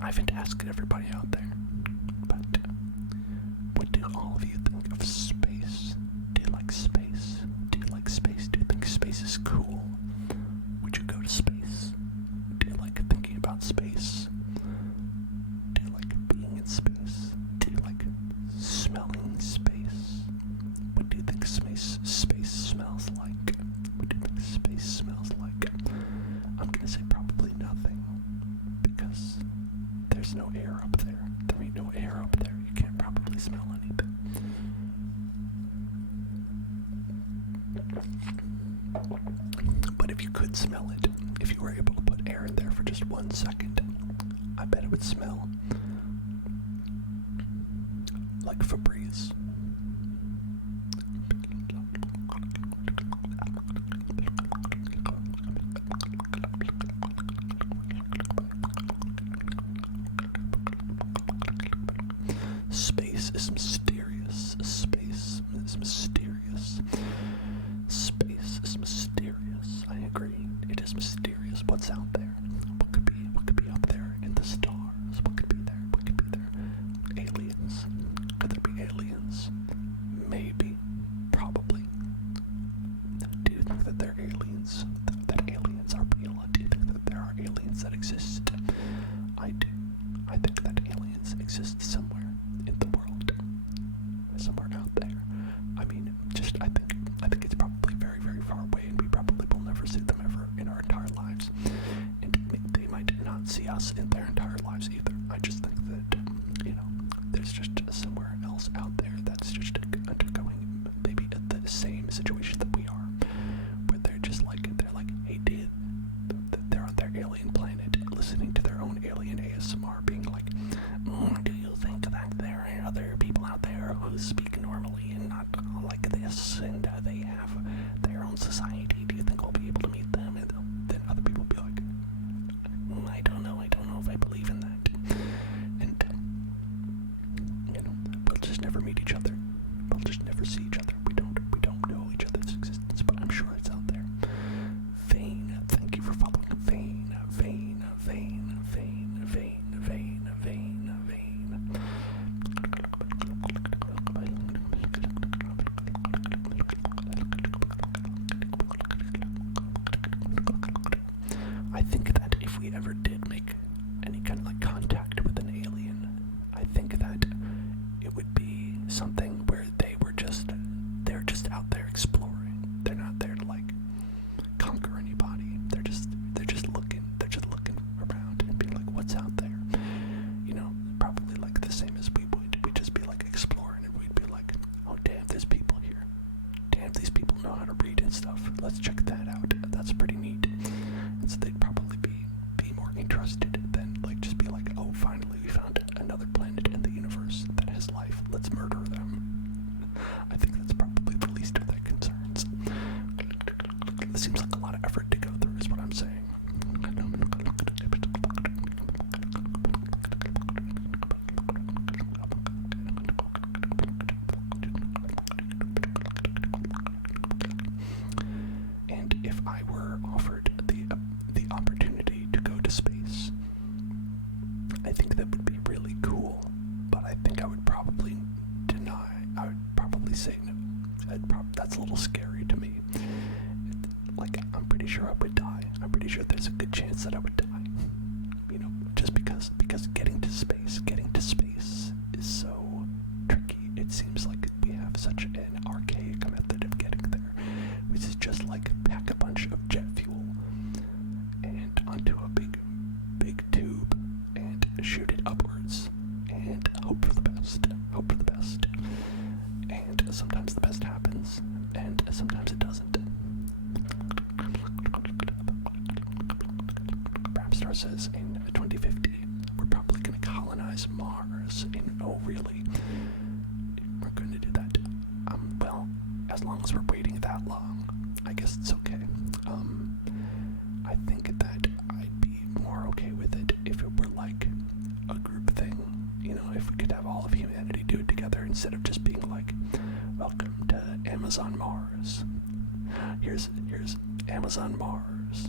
I haven't asked everybody out there, but what do all of you think of space? Do you like space? Do you like space? Do you think space is cool? Would you go to space? Do you like thinking about space? Do you like being in space? Do you like smelling space? What do you think space smells like? What do you think space smells like? I'm gonna say probably nothing, because there's no air up there. There ain't no air up there. You can't probably smell anything. But if you could smell it, if you were able to put air in there for just 1 second, I bet it would smell like Febreze. Space is mysterious. Space is mysterious. Space is mysterious. I agree. It is mysterious. What's out there? What could be up there in the stars? What could be there? What could be there? Aliens. Could there be aliens? Maybe. Probably. Do you think that there are aliens? That aliens are real? Do you think that there are aliens that exist? I do. I think that aliens exist somewhere in the world. Somewhere out there. I mean, I think it's probably very, very far away, and we probably will never see them ever in our entire lives. And they might not see us in their entire lives either. I just think that, there's just somewhere else out there that's just undergoing maybe the same situation that we are, where they're like, hey dude, they're on their alien planet, listening to their own alien ASMR, being like, do you think that there are other people out there who speak normally and not like this, and they have their own society? Do you think we'll be able to meet them? And then other people will be like, I don't know if I believe in that. And, we'll just never meet each other. We'll just never see each other. We don't know each other's existence, but I'm sure it's out there. Vane, thank you for following. Vane. I think that if we ever did make any kind of contact with an alien, I think that it would be something where they're just out there exploring. They're not there to conquer anybody. They're just looking around and being like, what's out there? Probably the same as we would. We'd just be exploring, and we'd be like, oh damn, there's people here. Damn, these people know how to read and stuff. Let's check that out. That's pretty neat. And so they'd probably be more interested than just be like, oh, finally we found another planet in the universe that has life. Let's murder them. I think that's probably the least of their concerns. This seems like a lot of effort to go through, is what I'm saying. And if I were offered the opportunity to go to space, I think that would be really cool, but I think I would probably deny. I would probably say no. That's a little scary to me. I'm pretty sure I would die. I'm pretty sure there's a good chance that I would die. Just because getting to space is so tricky. It seems like we have such an archaic method of getting there, which is just pack a bunch of jet fuel and onto a big tube and shoot it upwards and hope for the best. And sometimes the best happens, and sometimes it doesn't. Rapstar says in 2050, we're probably going to colonize Mars. Oh, really? We're going to do that. Well, as long as we're waiting that long, I guess it's okay. I think that I'd be more okay with it if it were a group thing. If we could have all of humanity do it together instead of just being welcome to Amazon Mars. Here's Amazon Mars.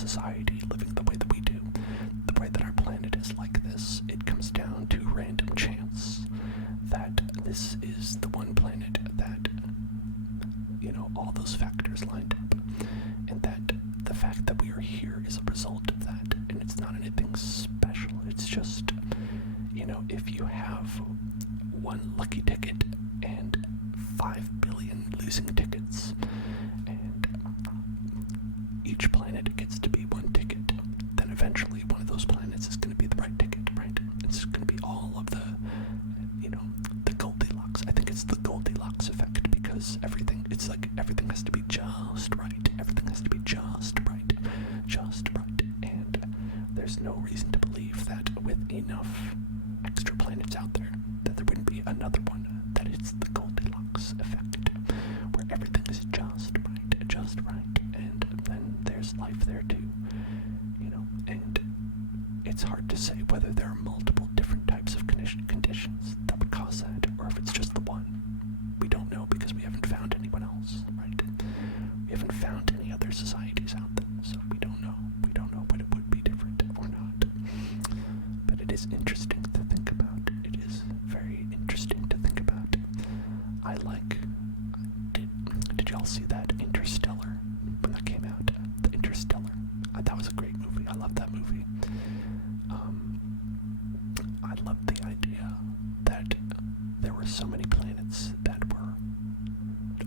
society living the way that we do, the way that our planet is like this, it comes down to random chance that this is the one planet that, all those factors lined up, and that the fact that we are here is a result of that, and it's not anything special. It's just, if you have one lucky ticket and 5 billion losing tickets, and each planet gets to be one ticket, then eventually one of those planets is going to be the right ticket, right? It's going to be all of the, the Goldilocks. I think it's the Goldilocks effect, because everything has to be just right. Everything has to be just right. And there's no reason to believe that with enough extra planets out there, that there wouldn't be another one, that it's the Goldilocks effect, where everything is just right, and then there's life there too, and it's hard to say whether there are multiple different types of conditions that would cause that, or if it's just the one. We don't know, because we haven't found anyone else, right? We haven't found any other societies out there, so we don't know. We don't know what it would be different or not. But it is interesting to think about. It is very interesting to think about. Did y'all see that Interstellar when that came out? The Interstellar. That was a great movie. I love that movie. I loved the idea that there were so many planets that were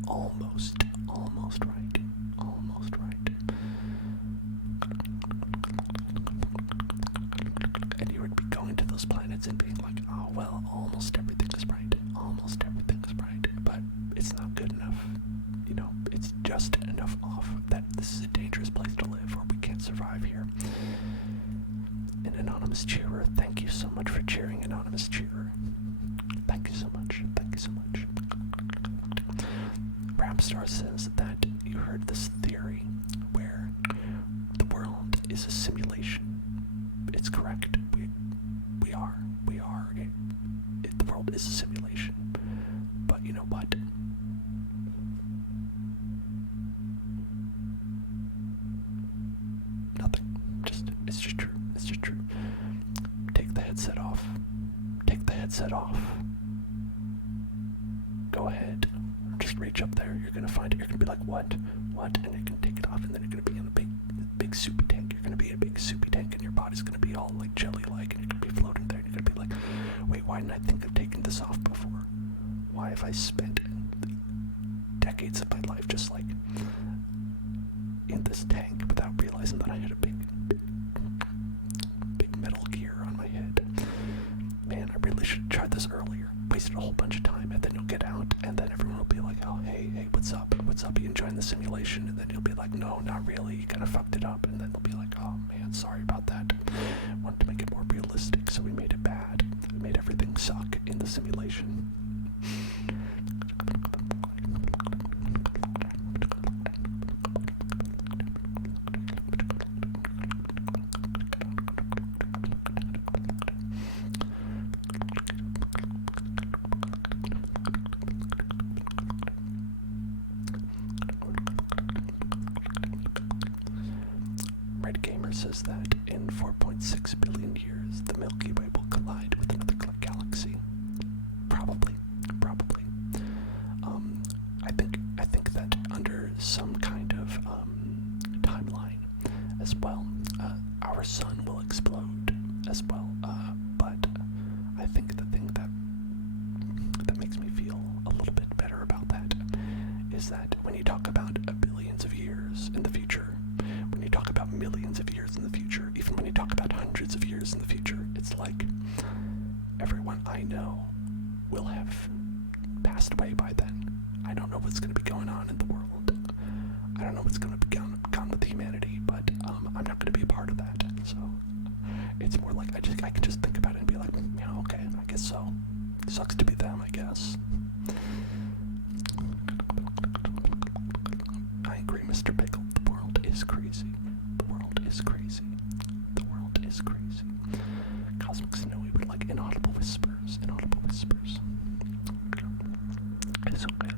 almost right. Almost right. And you would be going to those planets and being like, oh, well, almost everything is right. Almost everything is right. But it's not good enough. It's just enough off that this is a dangerous place to live, or we can't survive here. An anonymous cheerer, thank you so much for cheering, anonymous cheerer. Thank you so much. Thank you so much. Rapstar says that you heard this theory where the world is a simulation. It's correct. We are. The world is a simulation. But you know what? Nothing. It's just true. It's just true. Take the headset off. Go ahead. Just reach up there. You're gonna find it. You're gonna be like, what? And you can take it off, and then you're gonna be in a big soupy tank. You're gonna be in a big soupy tank, and your body's gonna be all like jelly-like, and you're gonna be floating there. And you're gonna be like, wait, why didn't I think of taking this off before? Why have I spent decades of my life just like in this tank without realizing that I had a big metal gear on my head? Man, I really should have tried this earlier. Wasted a whole bunch of time, and then you'll get out, and then everyone will be like, oh, hey, what's up? You enjoying the simulation? And then you'll be like, no, not really. You kind of fucked it up. And then they'll be like, oh, man, sorry about that. Wanted to make it more realistic, so we made it bad. We made everything suck in the simulation. Red Gamer says that in 4.6 billion years, the Milky Way will collide with another galaxy. Probably. I think that under some kind of timeline as well, our sun will explode as well. But I think the thing that makes me feel a little bit better about that is that when you talk about billions of years in the future, when you talk about millions of years in the future, even when you talk about hundreds of years in the future, it's like everyone I know will have passed away by then. I don't know what's going to be going on in the world. I don't know what's going to be gone with humanity, but I'm not going to be a part of that. So it's more like I can just think about it and be like, okay, I guess so. Sucks to be them, I guess. I agree, Mr. Pickle. The world is crazy. Cosmic Snowy would like inaudible whispers. It's okay.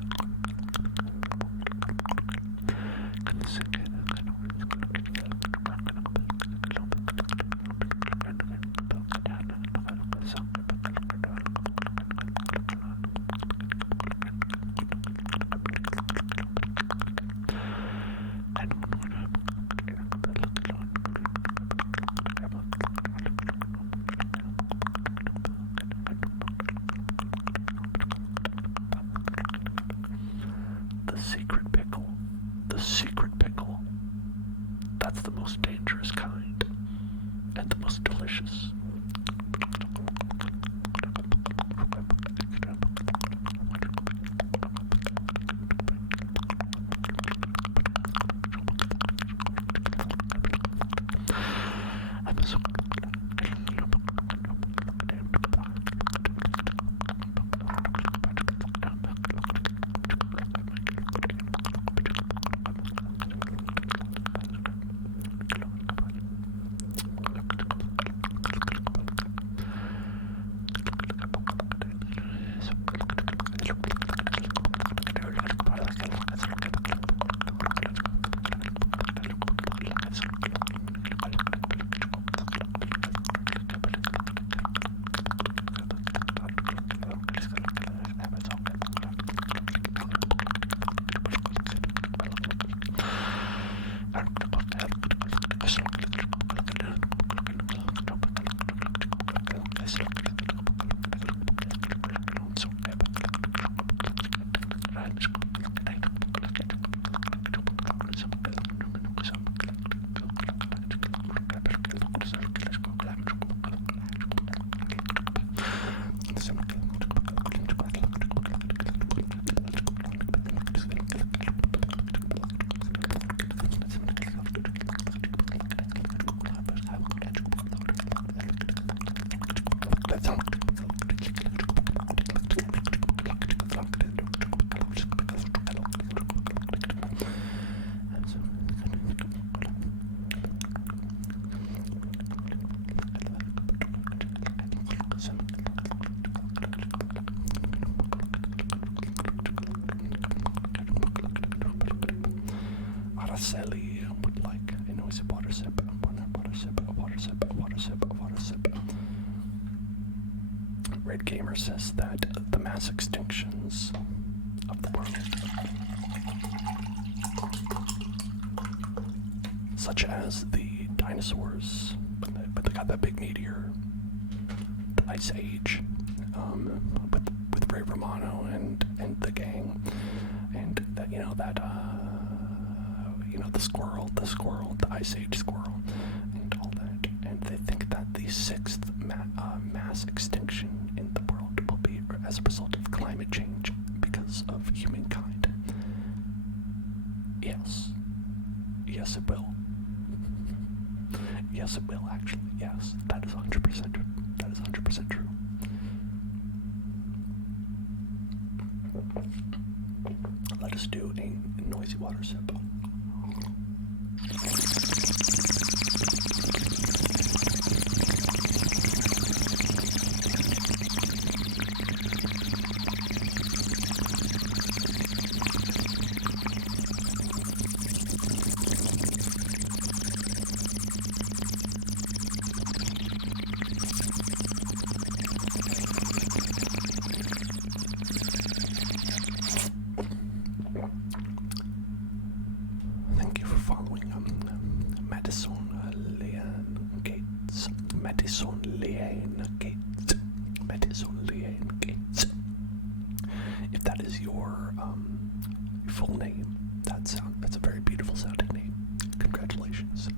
The secret pickle. The secret pickle. That's the most dangerous kind. And the most delicious. Araceli would like a noisy water sip, water sip. Red Gamer says that the mass extinctions of the world, such as the dinosaurs, but they got that big meteor, the Ice Age, with Ray Romano and the gang, and that the Ice Age squirrel, and all that. And they think that the sixth mass extinction in the world will be as a result of climate change because of humankind. Yes. Yes, it will. Yes, it will, actually. Yes, that is 100% true. That is 100% true. Let us do a noisy water sip. Thank you for following Madison Leanne Gates. If that is your full name, that's a very beautiful sounding name. Congratulations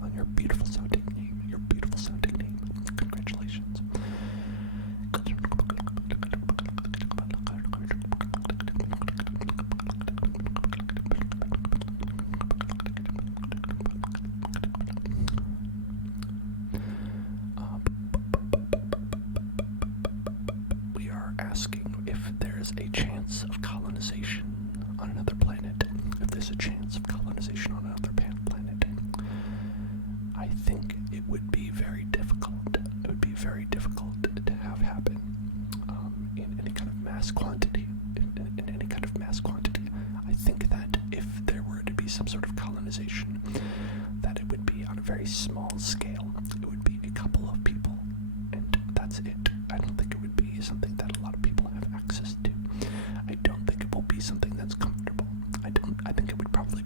on your beautiful sounding name. Congratulations. We are asking if there's a chance of colonization on another planet. If there's a chance of colonization on another planet, I think it would be very difficult. It would be very difficult to have happen in any kind of mass quantity. In any kind of mass quantity. I think that if there were to be some sort of colonization, that it would be on a very small scale. It would be a couple of people, and that's it. I don't think it would be something that a lot of people have access to. I don't think it will be something that's comfortable. I think it would probably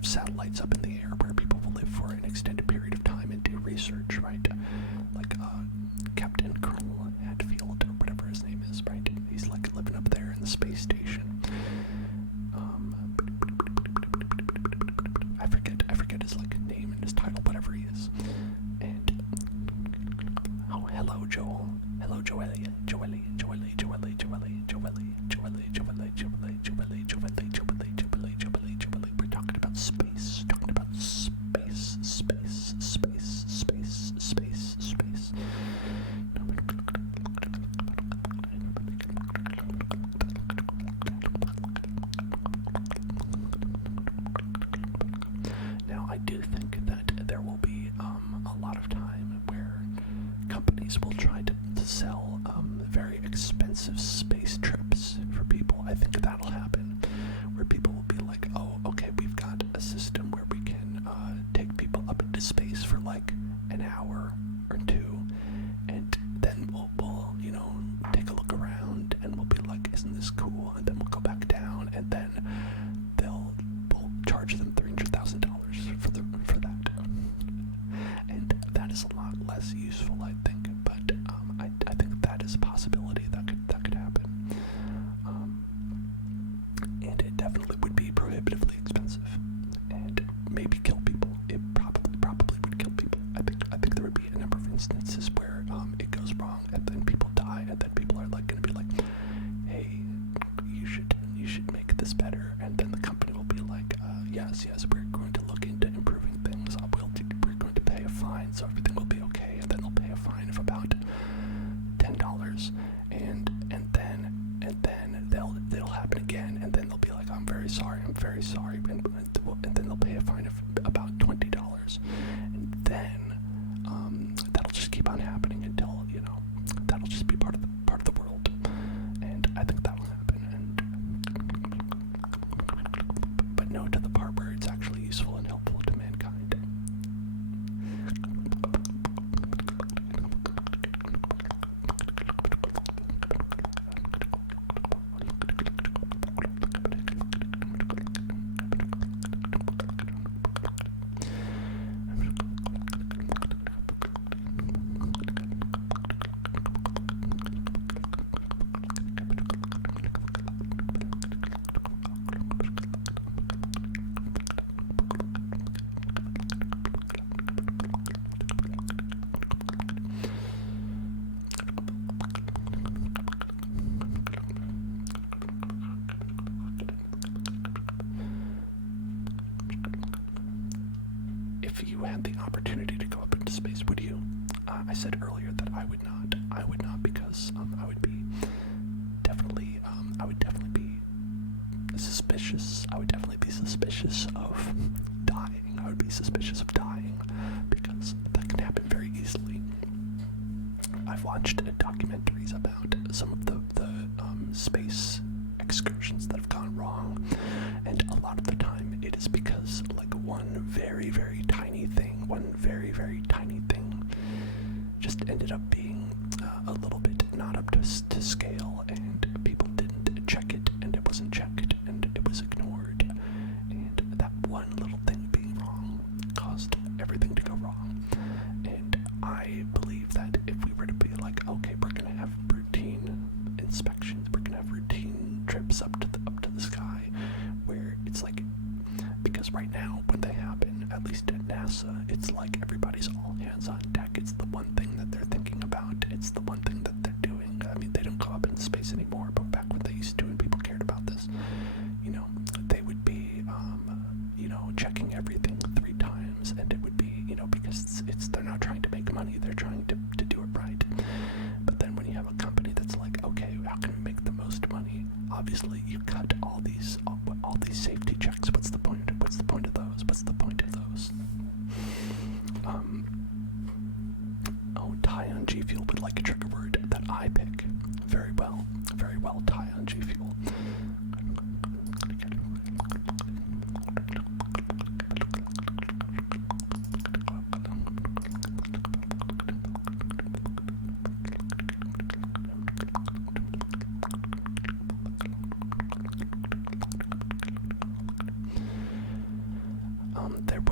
have satellites up in the air where people will live for an extended period of time and do research, right? Like Captain Colonel Hatfield, or whatever his name is, right? He's like living up there in the space station. I forget his like name and his title, whatever he is. And oh, hello, Joel. Hello, Joelle. We're talking about space. Space. Now, I do think that there will be a lot of time where companies will try to sell very expensive space trips for people. I think that'll happen, where people will be like, oh, okay, we've got a system where we can take people up into space for like an hour or two, and then we'll take a look around, and we'll be like, isn't this cool? And then we'll go back down, and then we'll charge them $300,000 for that. And that is a lot less useful, I think. But I think that is a possibility that could happen. And it definitely would be prohibitively expensive, and maybe kill people. It probably would kill people. I think there would be a number of instances where it goes wrong, and then people die, and then people are like going to be like, hey, you should make this better, and then the company will be like, yes, we're going to look into improving things. We're going to pay a fine, so everything will be okay, and then they'll pay a fine of about $10, and then they'll happen again, and then they'll be like, I'm very sorry, and then they'll pay a fine of about $20, and then that'll just keep on happening until that'll just be part of the world, and I think that'll happen. But no to the part where it's actually useful and helpful to mankind. If you had the opportunity to go up into space, would you? I said earlier that I would not. I would not, because I would definitely be suspicious. I would definitely be suspicious of dying. I would be suspicious of dying, because that can happen very easily. I've watched documentaries about some of the space excursions that have gone wrong, and a lot of the time it is because like one very, very tiny thing just ended up being a little bit not up to scale, and people didn't check it, and it wasn't checked, and it was ignored, and that one little thing being wrong caused everything to go wrong. And I believe that if we were to be like, okay, we're gonna have routine inspections, we're gonna have routine trips up to the sky, where it's like, because right now when they happen, at least at NASA, it's like everybody's all hands on deck. It's the one thing that they're thinking about. It's the one thing that they're doing. I mean, they don't go up in space anymore, but back when they used to and people cared about this, they would be, checking everything 3 times, and it would be, because they're not trying to make money, they're trying to do it right. But then when you have a company that's like, okay, how can we make the most money? Obviously, you cut all these safety checks. What's the point of those? Ty on G Fuel would like a trigger word that I pick. Very well, Ty on G Fuel.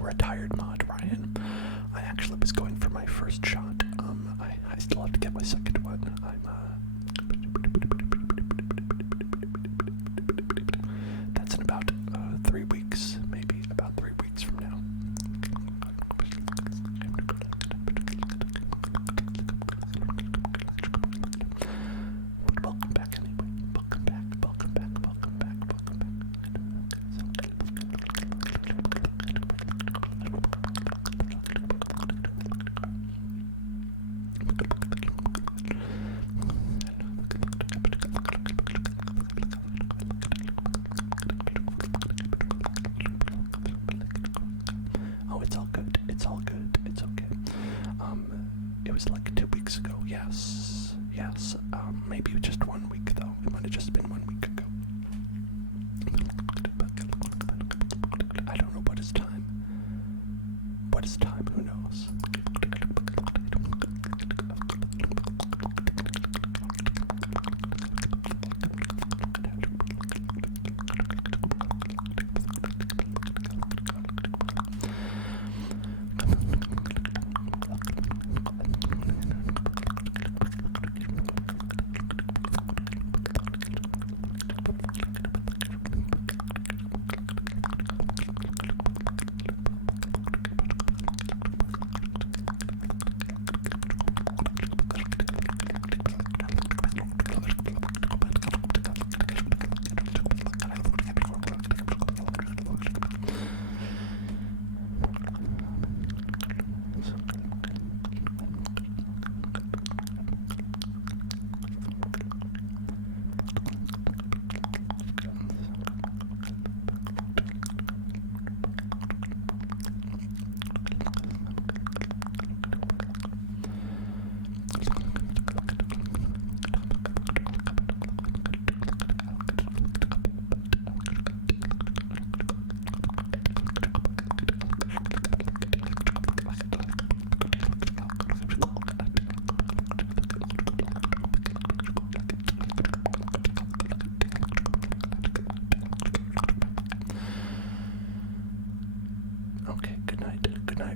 Retired mod Ryan. I actually was going for my first shot. I still have to get my second one. That's in about 3 weeks, maybe about 3 weeks from now. But welcome back anyway. Welcome back. Oh, it's all good. It's okay. It was like 2 weeks ago. Yes. Maybe just 1 week though. It might have just been 1 week ago. I don't know what is time. What is time? Who knows?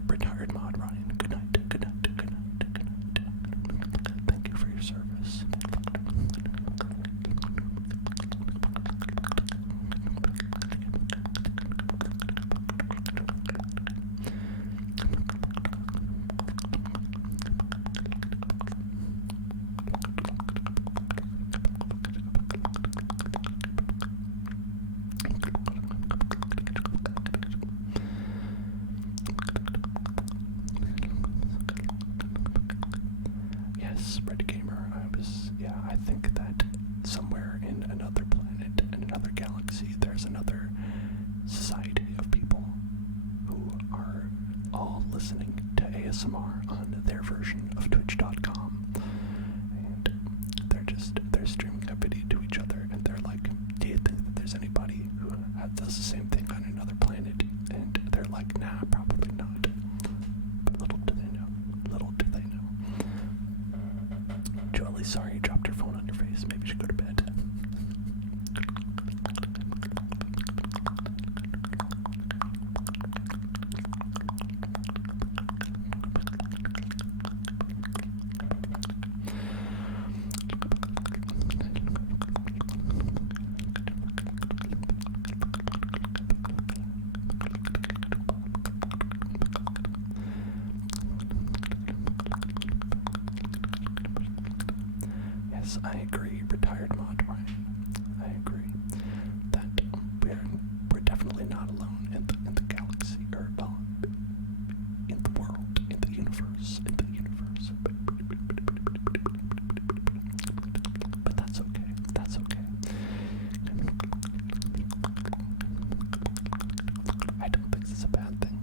Retired mod Ryan. Good night. Thank you for your service. Spread gamer. I think that somewhere in another planet, in another galaxy, there's another society of people who are all listening to ASMR on their version of Twitch.com, and they're streaming a video to each other, and they're like, do you think that there's anybody who does the same thing on another planet? And they're like, nah, probably not. But little do they know. Jolie, sorry you dropped your phone on your face. Maybe you should go to bed. Yes, I agree. Retired mod Ryan. I agree that we're definitely not alone in the galaxy, or in the world, in the universe, But that's okay. That's okay. I don't think it's a bad thing.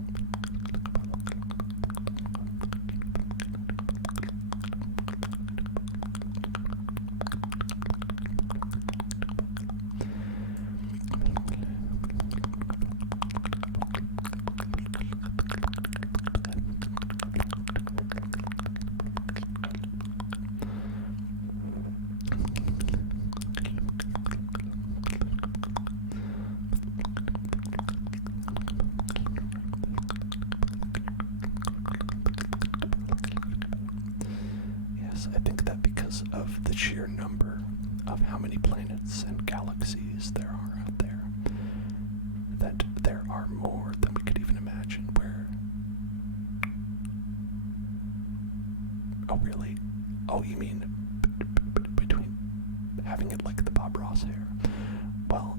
I think that because of the sheer number of how many planets and galaxies there are out there, that there are more than we could even imagine. Oh really? Oh, you mean between having it like the Bob Ross hair? Well,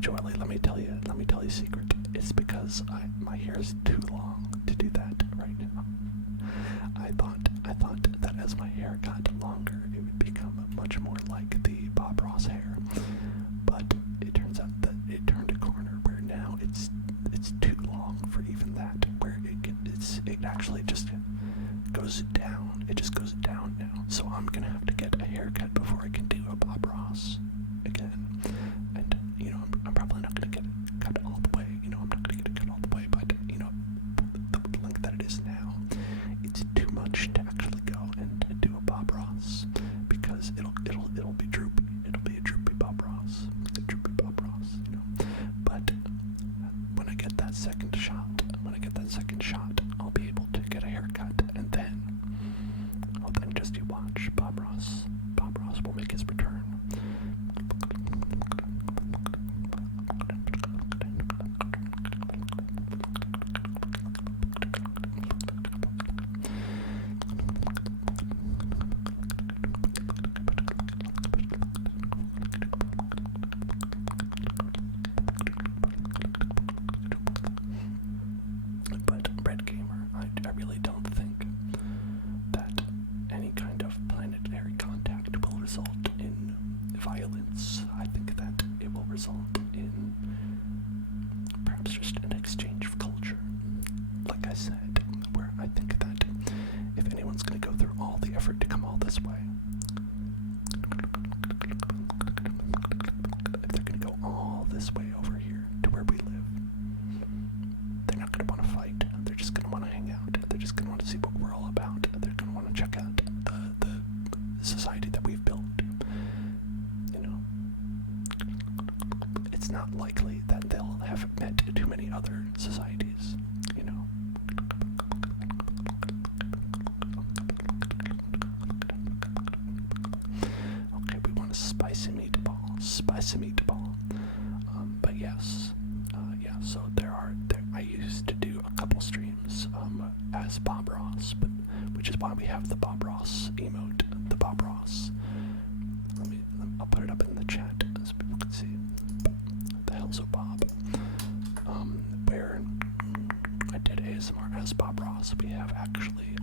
Joelle, let me tell you a secret. It's because my hair is too long to do that right now. I thought that as my hair got longer, it would become much more like the Bob Ross hair. But it turns out that it turned a corner where now it's too long for even that. Where it actually just goes down. It just goes down now. So I'm gonna have to get a haircut before I can do a Bob Ross again. And I'm probably not gonna get it cut all the way. I'm not gonna get it cut all the way. But the length that it is now, it's too much to actually go and do a Bob Ross, because it'll be droopy. It'll be a droopy Bob Ross. A droopy Bob Ross, But when I get that second shot, I'll be able to get a haircut, and then just you watch. Bob Ross will make his return. But Red Gamer, I really don't think that any kind of planetary contact will result in violence. I think that it will result in perhaps just an exchange of culture. Like I said, where I think that if anyone's going to go through all the effort to come all this way, if they're going to go all this way over here to where we live, they're not going to want to fight. They're just going to want to hang out. They're just going to want to see what we're all about. They're going to want to check out the society that we've built. It's not likely that they'll have met too many other societies. Okay, we want a spicy meatball. But yes, so I used to do a couple streams as Bob Ross, which is why we have the Bob Ross emote, the Bob Ross. I'll put it up in the chat so people can see. The hell's a Bob? Where I did ASMR as Bob Ross. We have actually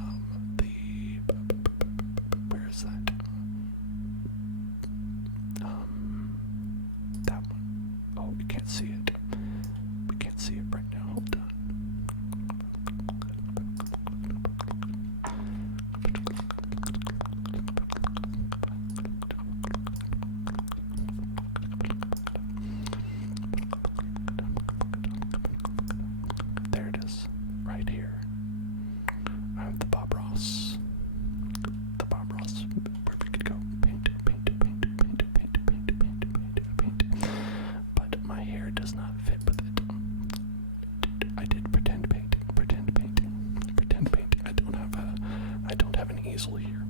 where is that? That one. Oh, we can't see it. We can't see it right now. Hold on. There it is, right here. I have the Bob Ross. Where we could go. Paint. But my hair does not fit with it. I did pretend painting. I don't have an easel here.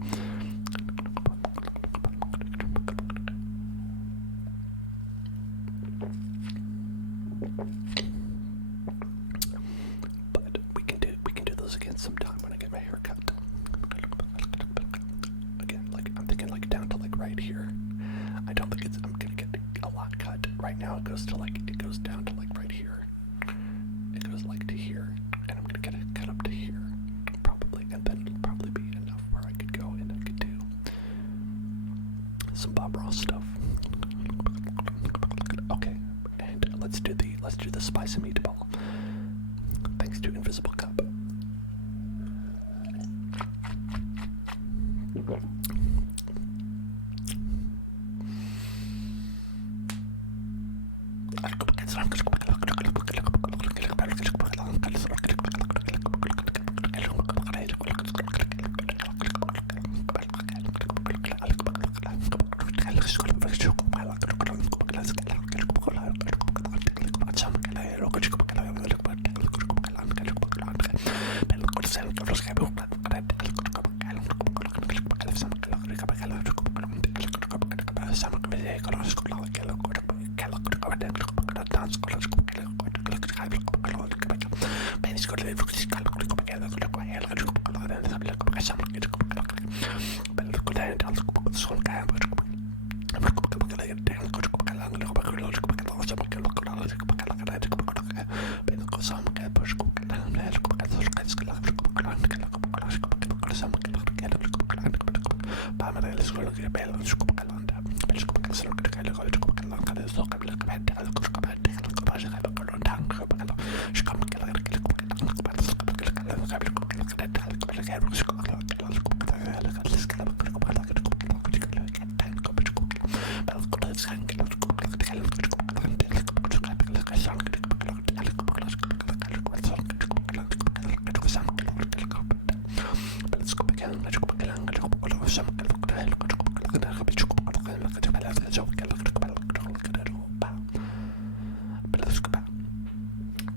But we can do those again sometime when I get my hair cut. Again, I'm thinking down to right here. right now it goes down to like right here. It goes like to here, and I'm gonna get it cut up to here, probably, and then it'll probably be enough where I could go and I could do some Bob Ross stuff. Okay, and let's do the spicy meatball. Thanks to Invisible Cup.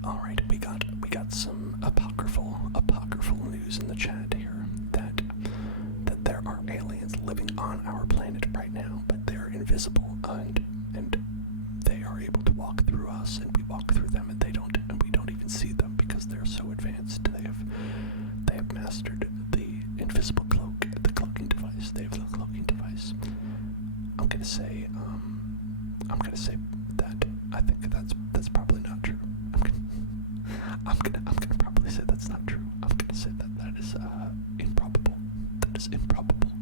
Alright, we got some apocryphal news in the chat here that there are aliens living on our planet right now, but they're invisible and they are able to walk through us, and we walk through them, and we don't even see them because they're so advanced. They have mastered the invisible cloak, the cloaking device. They have the cloaking device. I'm gonna say that I think that's probably not true. I'm gonna probably say that's not true. I'm gonna say that is improbable. That is improbable.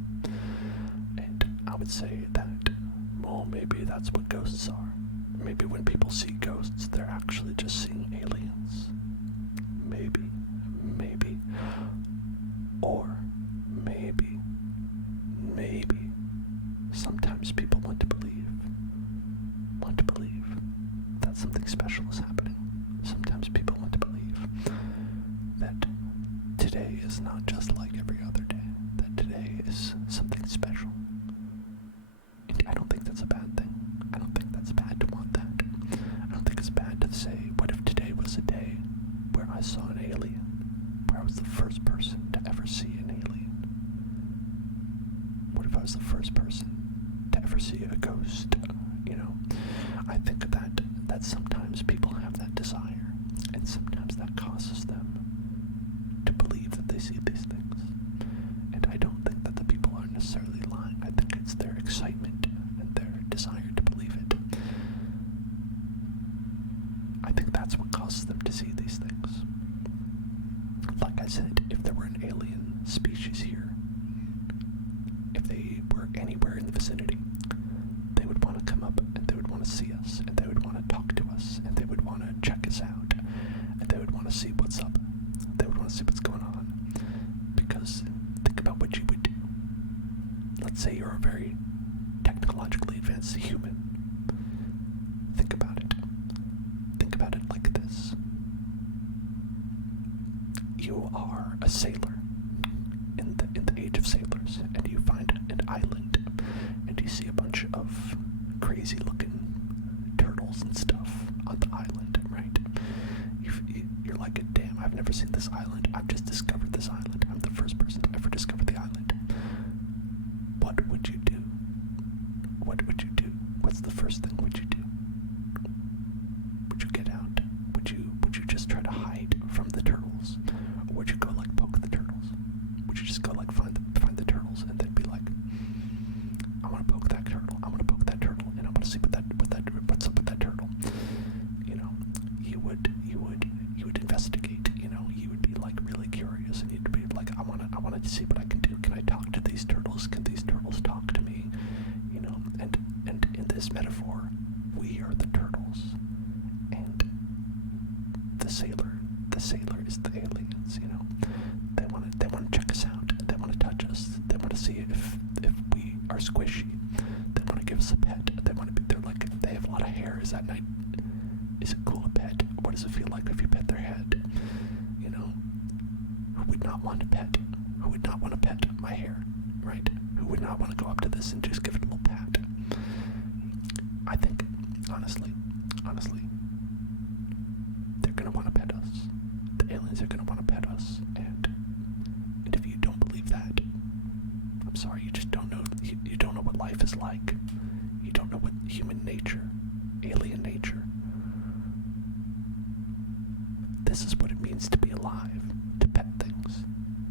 And I would say that, well, maybe that's what ghosts are. Maybe when people see ghosts, they're actually just seeing aliens. Maybe. Or maybe sometimes people want to believe that something special is happening. Sometimes people want to believe that today is not just like every other day, that today is something special. And I don't think that's a bad thing. I don't think that's bad to want that. I don't think it's bad to say, what if today was a day where I saw an alien, where I was the first person to ever see an alien? What if I was the first person to ever see a ghost? I think that sometimes people have that desire, and sometimes that causes them to believe that they see these things. And I don't think that the people are necessarily lying. I think it's their excitement and their desire to believe it. I think that's what causes them to see these things. Like I said, if there were an alien species here, if they were anywhere in the vicinity, they would want to come up and they would want to see us, and they would want to talk to us, and they would want to check us out, and they would want to see what's up. They would want to see what's going on. Because think about what you would do. Let's say you're a very technologically advanced human. Think about it. Think about it like this. You are a sailor in the age of sailors, and you find an island, and you see a bunch of crazy looking turtles and stuff on the island, right? You're like, damn, I've never seen this island. I've just discovered this island. I'm the first person to ever discover the island. What would you do? What would you do? What's the first thing would you do? Would you get out? Would you just try to hide from the turtles? Or would you go like poke the see if we are squishy. They want to give us a pet. They're like, they have a lot of hair. Is it cool to pet? What does it feel like if you pet their head? You know, who would not want to pet? Who would not want to pet my hair, right? Who would not want to go up to this and just give it a little pat? I think, honestly, they're gonna want to pet us. The aliens are gonna want to pet us, and if you don't believe that, I'm sorry, you just don't know. You don't know what life is like. You don't know what human nature, alien nature. This is what it means to be alive, to pet things,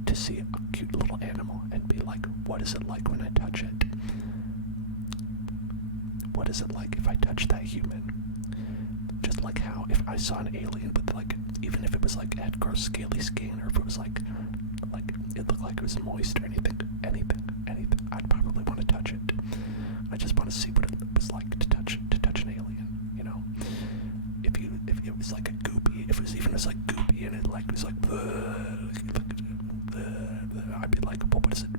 to see a cute little animal and be like, what is it like when I touch it? What is it like if I touch that human? Just like how if I saw an alien with like, even if it was like had gross scaly skin, or if it was like it looked like it was moist or anything, I'd probably want to touch it. I just want to see what it was like to touch an alien, you know? If it was like a goopy, if it was even as like goopy and it like was like, I'd be like, well, what is it?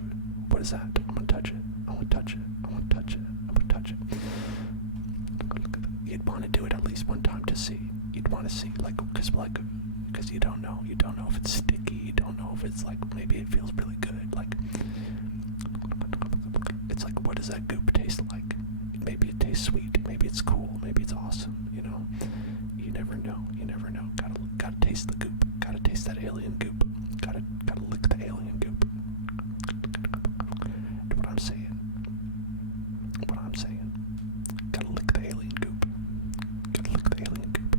What is that? I'm gonna touch it. I want to touch it. I want to touch it. I want to touch it. You'd want to do it at least one time to see. You'd want to see, because you don't know. You don't know if it's sticky. You don't know if it's like, maybe it feels really good. Like, it's like, what does that goop taste like? Maybe it tastes sweet. Maybe it's cool. Maybe it's awesome. You know, you never know. You never know. Gotta taste the goop. Gotta taste that alien goop. Gotta lick the alien goop. What I'm saying. Gotta lick the alien goop. Gotta lick the alien goop.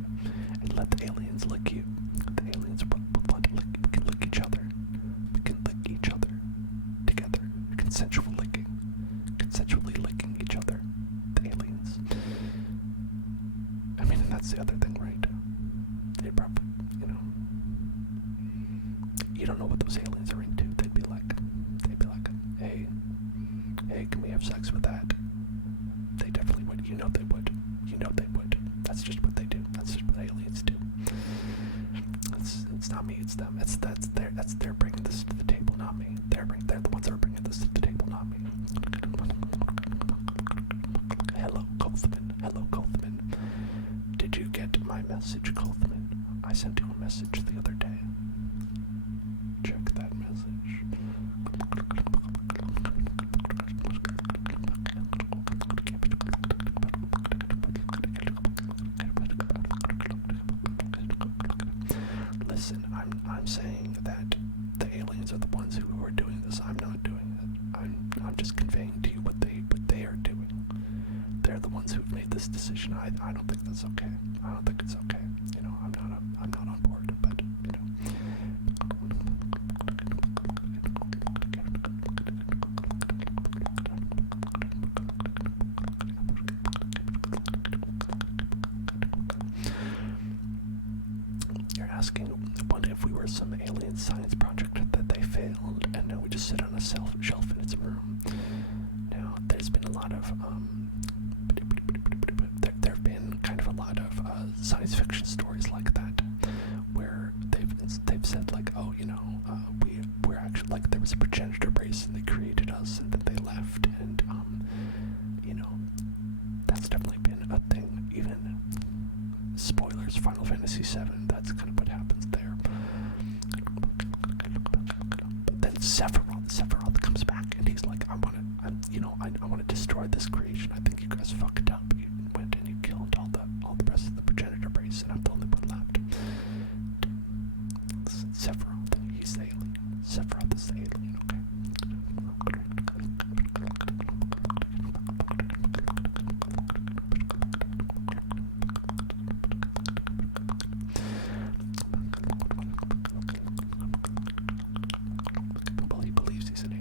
And let the aliens lick you. The aliens want to lick. We can lick each other. We can lick each other together. Consensually licking each other. The aliens. I mean, and that's the other thing, right? They probably, you know, you don't know what those aliens are into. They'd be like, hey, can we have sex with that? They definitely would. You know they would. That's just what they do. That's just what aliens do. It's not me. It's them. They're bringing this to the table, not me. They're the ones that are bringing this to the table, not me. Hello, Kothman. Did you get my message, Kothman? I sent you a message the other day. Check that message. Listen, I'm saying that the aliens are the ones who are doing this. I'm not doing it. I'm just conveying to you what they are doing. They're the ones who've made this decision. I don't think that's okay. I don't think it's okay. You know, I'm not on board, but you know. You're asking, what if we were some alien science project that they failed, and now we just sit on a shelf in its room? Now, there's been a lot of there have been kind of a lot of science fiction stories like that, where they've said like, oh, you know, we're actually like, there was a progenitor race and they created us and then they left, and you know, that's definitely been a thing. Even spoilers, Final Fantasy VII, that's kind of what happens there. But then Sephiroth comes back and he's like, I want to destroy this creation. I think you guys fucked up. You went and you killed all the rest of the progenitor race, and I'm the only one left. Sephiroth, he's the alien. Sephiroth is the alien, okay? Well, he believes he's an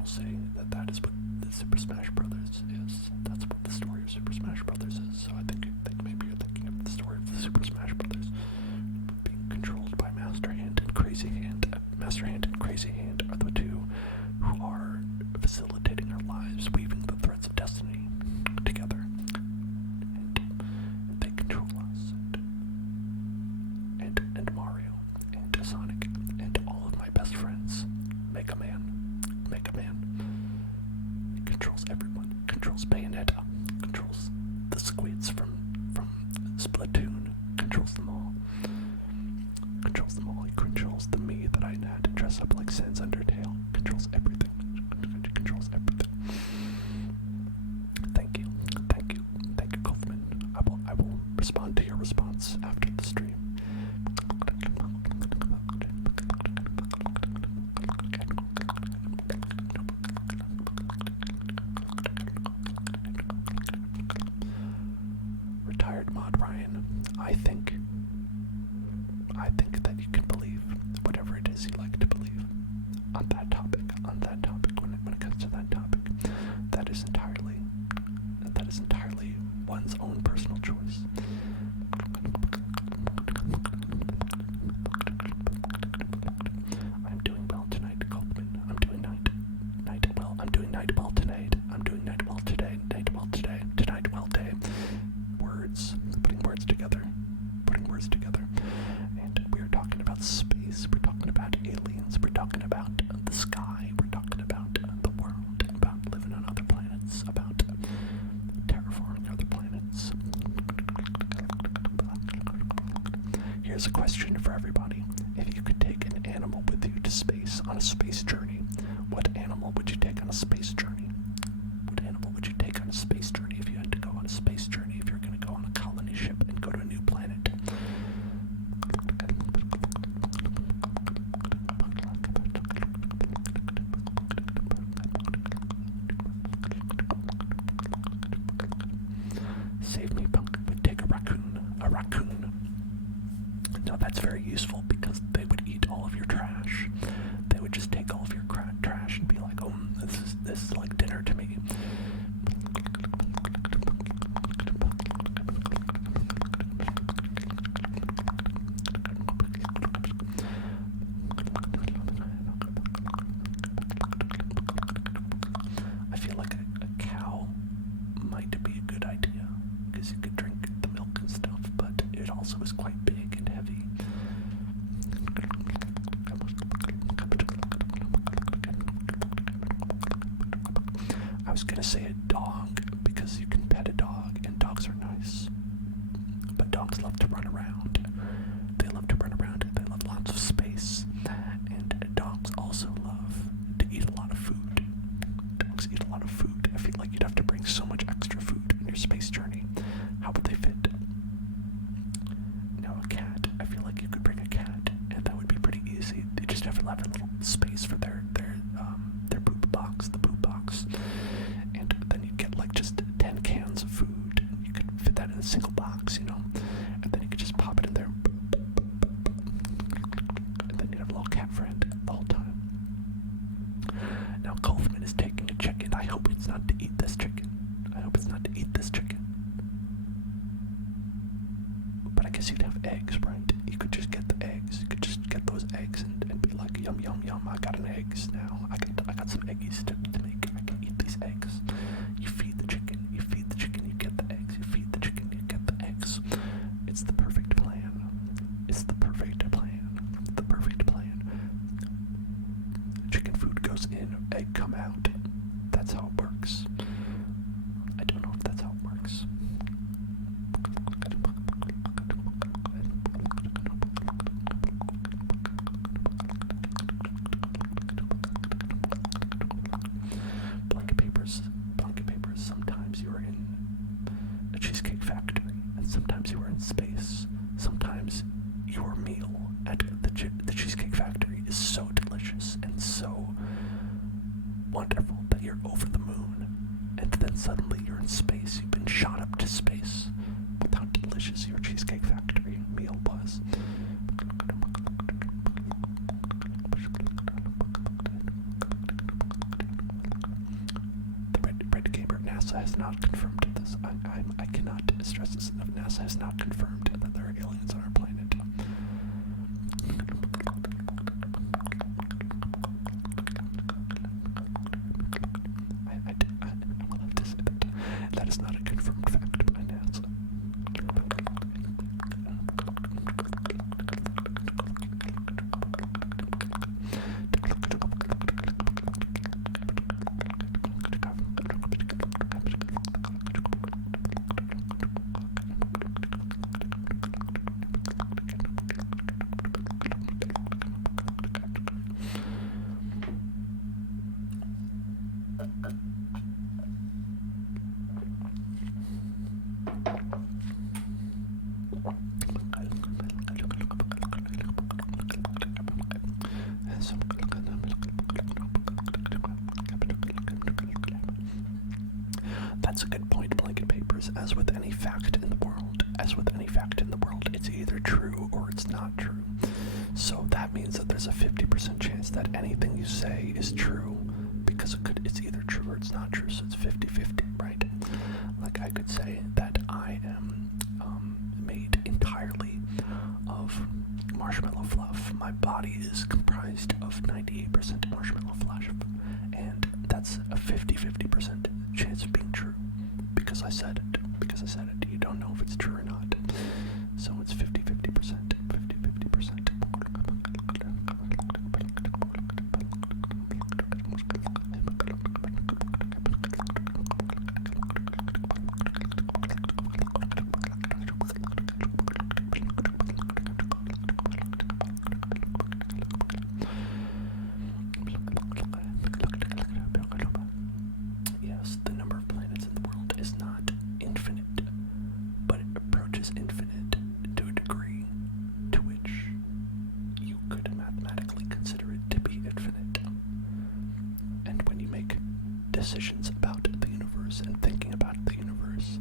will say that that is what the Super Smash Brothers is. That's what the story of Super Smash Brothers is. So I think maybe you're thinking of the story of the Super Smash Brothers being controlled by Master Hand and Crazy Hand. Master Hand and Crazy Hand are the two who are facilitating our lives, weaving the threads of destiny together. And they control us. And Mario and Sonic and all of my best friends. Mega Man. Controls everyone. Controls Bayonetta. Controls the squids from Splatoon. Controls them all. He controls the me that I had to dress up like Sans Undertale. Controls everything. Thank you, Kaufman. I will respond to your response after the stream. Retired mod Ryan, I think that you can believe whatever it is you like to believe on that topic, when it comes to that topic. That is entirely one's own personal choice. I'm doing well tonight, Coleman. I'm doing night well. I'm doing night well tonight. I'm doing night well today. Night well today. Tonight well day. Putting words together. And we're talking about space. We're talking about aliens. We're talking about the sky. We're talking about the world. About living on other planets. About terraforming other planets. Here's a question for everybody. If you could take an animal with you to space on a space journey, what animal would you take on a space journey? What animal would you take on a space journey if you had to go on a space journey? If you're going to go on a colony ship and go to a new planet? Save me, punk. Would take a raccoon. No, that's very useful because they would eat all of your trash. They would just take all of your trash and be like, oh, this is like dinner to me. I feel like a cow might be a good idea because you could drink the milk and stuff, but it also is quite big and heavy. I was gonna say a dog because you can pet a dog and dogs are nice, but dogs love to run around. They love lots of space, and dogs also love to eat a lot of food. I feel like you'd have to bring so much extra food in your space journey. How would they fit? Now a cat, I feel like you could bring a cat, and that would be pretty easy. They just have to have a little space for their poop box, the poop box, and then you get like just 10 cans of food. You could fit that in a single box, and then you could just pop it in there, and then you'd have a little cat friend the whole time. Now Kaufman is taking a chicken. I hope it's not to eat this chicken. But I guess you'd have eggs, right? You could just get the eggs. You could just get those eggs and be like, yum, yum, yum, I got an eggs now. I got some eggies to make. I can eat these eggs. You feed the chicken, you get the eggs. You feed the chicken, you get the eggs. It's the perfect plan. Chicken food goes in, egg come out. That's how it works. I don't know if that's how it works. Blanket papers. Sometimes you are in a cheesecake factory, and sometimes you are in space. Sometimes your meal at the Cheesecake Factory is so delicious and so wonderful that you're over the moon, and then suddenly you're in space. You've been shot up to space with how delicious your Cheesecake Factory meal was. NASA has not confirmed this. I cannot stress this enough. NASA has not confirmed that there are aliens on our planet. I will have to say that. That is not a confirmed fact by NASA. That's a good point, blanket papers. As with any fact in the world, it's either true or it's not true. So that means that there's a 50% chance that anything you say is true, because it's either true or it's not true, so it's 50-50, right? Like, I could say that I am made entirely of marshmallow fluff. My body is comprised of 98% marshmallow fluff, and that's a 50% chance of being true, because I said it. You don't know if it's true or not, so it's 50-50%. Yes, the number of planets in the world is not infinite, but it approaches infinite to a degree to which you could mathematically consider it to be infinite. And when you make decisions about the universe and thinking about the universe,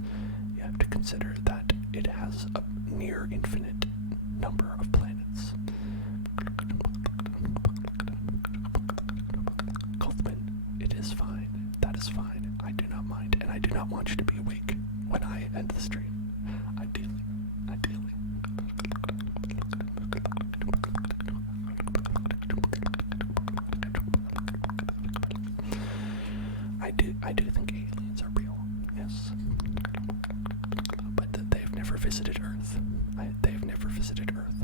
you have to consider that it has a near infinite number of planets. Kaufman, it is fine. That is fine. I do not mind, and I do not want you to be awake when I end the stream. Ideally. I do think aliens are real, yes. But they've never visited Earth. They've never visited Earth.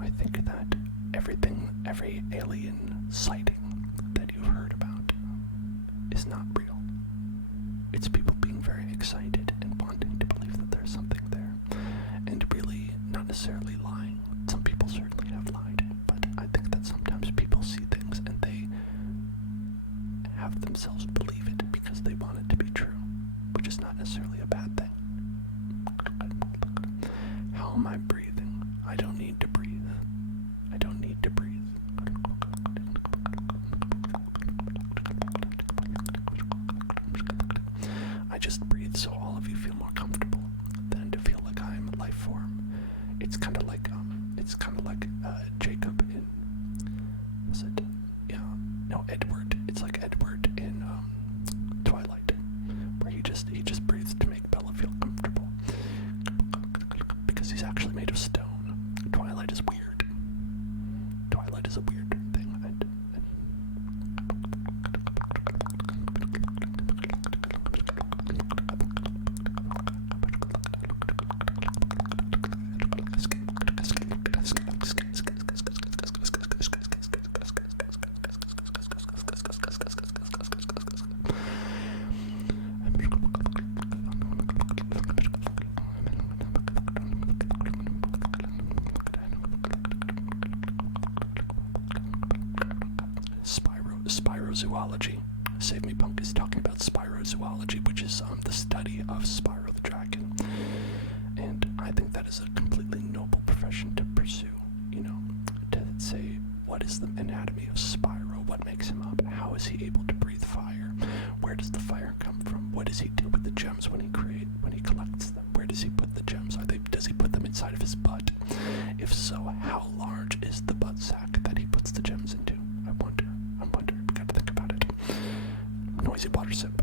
I think that every alien sighting that you've heard about is not real. It's people being very excited and wanting to believe that there's something there, and really not necessarily lying. Some people certainly have lied, but I think that sometimes people see things and they have themselves believe it because they want it to be true, which is not necessarily a bad thing. How am I breathing? I don't need to breathe. I don't need to breathe. I just breathe so all of you feel more comfortable than to feel like I'm a life form. It's kind of like Jacob in, was it? Yeah, no, Edward. It's like Edward in Twilight, where he just breathes to make Bella feel comfortable, because he's actually made of stone. Twilight is weird. Twilight is a weird thing. Spirozoology. Save Me Punk is talking about spirozoology, which is the study of Spyro the Dragon. And I think that is a completely noble profession to pursue, to say, what is the anatomy of Spyro? What makes him up? How is he able to breathe fire? Where does the fire come from? What does he do with the gems when he collects them? Where does he put the gems? Does he put them inside of his butt? If so, how large is the butt sack that he puts the gems into? I wonder. We gotta think about it. Noisy water sip.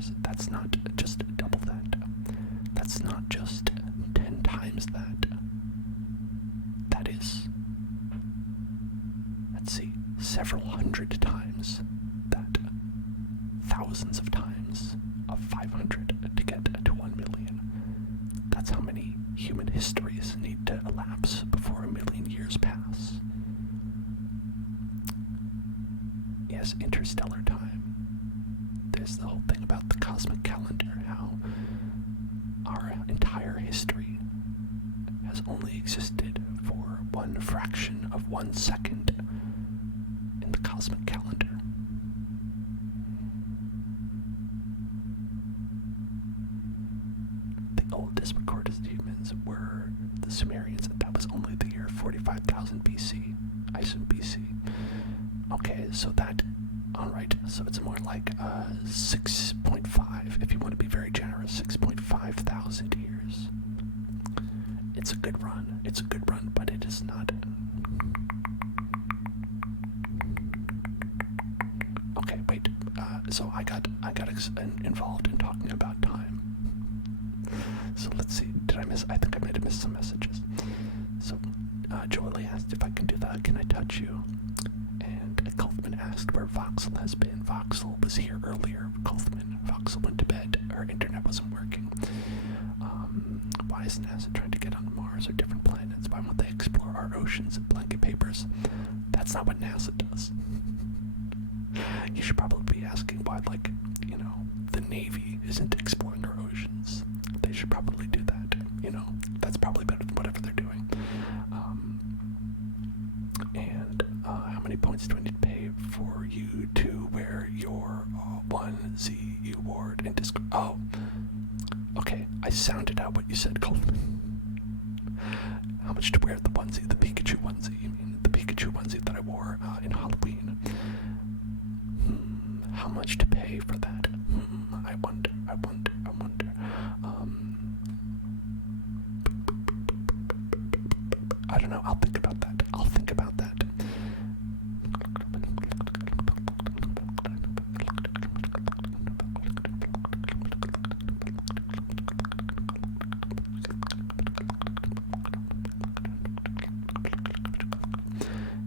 years. That's not just double that. That's not just 10 times that. That is, let's see, several hundred times that. Thousands of times of 500 to get to 1 million. That's how many human histories need to elapse before 1 million years pass. Yes, interstellar time. There's the whole thing about the cosmic calendar, how our entire history has only existed for one fraction of 1 second in the cosmic calendar. The oldest recorded humans were the Sumerians, and that was only the year 45,000 BC. I assume BC. Okay, so that, alright, so it's more like 6.5, if you want to be very generous, 6.5 thousand years. It's a good run, but it is not. Okay, wait, so I got involved in talking about time. So let's see, I think I might have missed some messages. So, Jolie asked if I can do that, can I touch you? And Kaufman asked where Voxel has been. Voxel was here earlier. Voxel went to bed. Her internet wasn't working. Why is NASA trying to get on Mars or different planets? Why won't they explore our oceans and blanket papers? That's not what NASA does. You should probably be asking why, the Navy isn't exploring our oceans. They should probably do that. That's probably better than whatever they're doing. And how many points do I need to pay for you to wear your onesie you wore in Discord? Oh, okay. I sounded out what you said, Coleman. How much to wear the onesie, the Pikachu onesie? You mean the Pikachu onesie that I wore in Halloween? How much to pay for that? I wonder. I don't know. I'll think about that.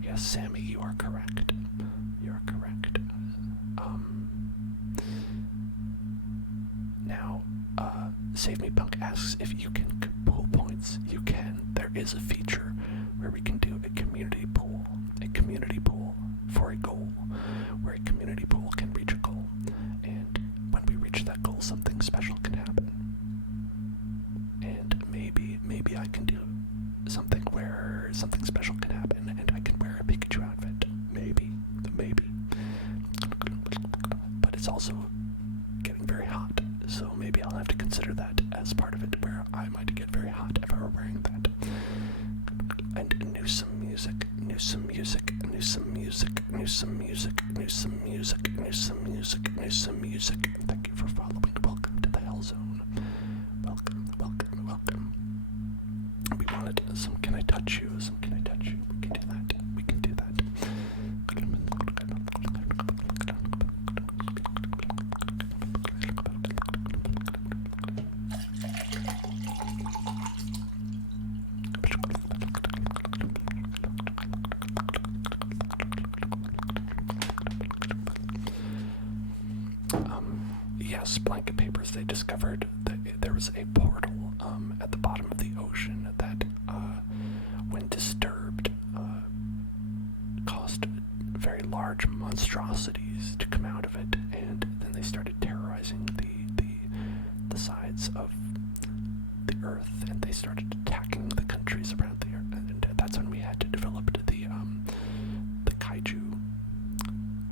Yes, Sammy, you are correct. Now, Save Me Punk asks if you can pool points. You can. There is a feature where we can do a community pool for a goal, where a community pool can reach a goal, and when we reach that goal, something special can happen. And maybe I can do something where something special can happen, and I can wear a Pikachu outfit. Maybe. But it's also getting very hot, so maybe I'll have to consider that as part of it, where I might get very hot if I were wearing that. And new some music. Thank you for following. Welcome to the Hell Zone. Welcome. We wanted some can I touch you? We can do that. Yes, blanket papers. They discovered that there was a portal at the bottom of the ocean that, when disturbed, caused very large monstrosities to come out of it, and then they started terrorizing the sides of the Earth, and they started attacking the countries around the Earth, and that's when we had to develop the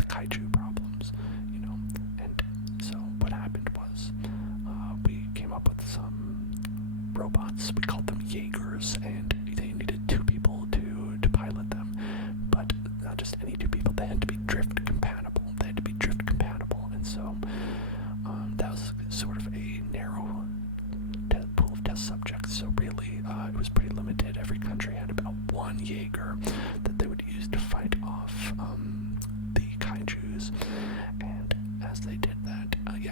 kaiju problems, and so what happened was, we came up with some robots. We called them Jaegers, and they needed 2 people to pilot them, but not just any 2 people. They had to be drift compatible. And so that was sort of a narrow pool of test subjects. So really, it was pretty limited. Every country had about 1 Jaeger that they would use to fight off the kaijus, and as they did that,